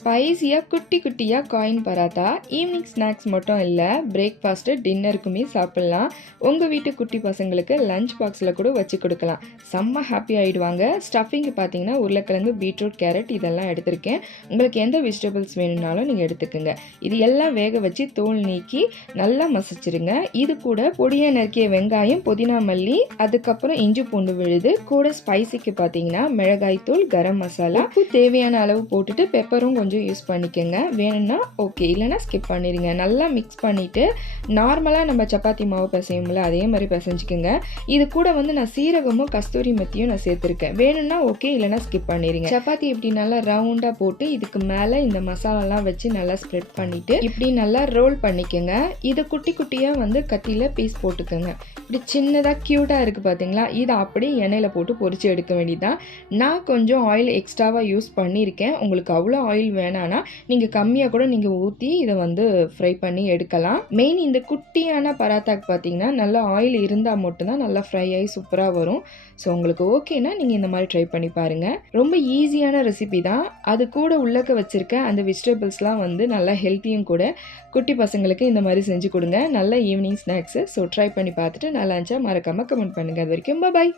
ஸ்பைசியாக குட்டி குட்டியாக coin paratha evening snacks மட்டும் இல்லை, பிரேக்ஃபாஸ்ட்டு டின்னருக்குமே சாப்பிட்லாம். உங்கள் வீட்டு குட்டி பசங்களுக்கு லஞ்ச் பாக்ஸில் கூட வச்சு கொடுக்கலாம். செம்ம ஹாப்பி ஆகிடுவாங்க. ஸ்டஃபிங்கு பார்த்தீங்கன்னா உருளைக்கிழங்கு, பீட்ரூட், கேரட் இதெல்லாம் எடுத்திருக்கேன். உங்களுக்கு எந்த வெஜிடபிள்ஸ் வேணும்னாலும் நீங்கள் எடுத்துக்கோங்க. இது எல்லாம் வேக வச்சு தோல் நீக்கி நல்லா மசிச்சிருங்க. இது கூட பொடியாக நறுக்கிய வெங்காயம், புதினா, மல்லி, அதுக்கப்புறம் இஞ்சி பூண்டு விழுது, கூட ஸ்பைசிக்கு பார்த்தீங்கன்னா மிளகாய் தூள், கரம் மசாலா, உப்பு தேவையான அளவு போட்டுட்டு பெப்பரும் கொஞ்சம் யூஸ் பண்ணிக்கோங்க. வேணும்னா ஓகே, இல்லைனா ஸ்கிப் பண்ணிடுங்க. நல்லா மிக்ஸ் பண்ணிவிட்டு நார்மலாக நம்ம சப்பாத்தி மாவு பிசையும்ல அதே மாதிரி பிசைஞ்சிக்கோங்க. இது கூட நான் சீரகமும் கஸ்தூரி மெத்தியும் நான் சேர்த்துருக்கேன். வேணும்னா ஓகே, இல்லைனா ஸ்கிப் பண்ணிடுங்க. சப்பாத்தி இப்படி நல்லா ரவுண்டாக போட்டு இதுக்கு மேலே இந்த மசாலாலாம் வச்சு நல்லா ஸ்ப்ரெட் பண்ணிவிட்டு இப்படி நல்லா ரோல் பண்ணிக்கோங்க. இதை குட்டி குட்டியாக கத்தியில் பீஸ் போட்டுக்கோங்க. இப்படி சின்னதாக க்யூட்டாக இருக்குது பார்த்தீங்களா? இதை அப்படியே எண்ணெயில் போட்டு பொரிச்சு எடுக்க வேண்டியதான். நான் கொஞ்சம் ஆயில் எக்ஸ்ட்ராவாக யூஸ் பண்ணியிருக்கேன். உங்களுக்கு அவ்வளோ ஆயில் வேணான்னா நீங்கள் கம்மியாக கூட நீங்கள் ஊற்றி இதை ஃப்ரை பண்ணி எடுக்கலாம். மெயின் இந்த குட்டியான பராத்தாக்கு பார்த்தீங்கன்னா நல்லா ஆயில் இருந்தால் மட்டும்தான் நல்லா ஃப்ரை ஆகி சூப்பராக வரும். ஸோ உங்களுக்கு ஓகேனா நீங்கள் இந்த மாதிரி ட்ரை பண்ணி பாருங்கள். ரொம்ப ஈஸியான ரெசிபி தான். அது கூட உள்ளக்க வச்சுருக்க அந்த வெஜிடபிள்ஸ்லாம் நல்லா ஹெல்த்தியும் கூட. குட்டி பசங்களுக்கு இந்த மாதிரி செஞ்சு கொடுங்க. நல்ல ஈவினிங் ஸ்நாக்ஸு. ஸோ ட்ரை பண்ணி பார்த்துட்டு நல்லா இருந்துச்சா மறக்காமல் கமெண்ட் பண்ணுங்கள். அது வரைக்கும் பாய்.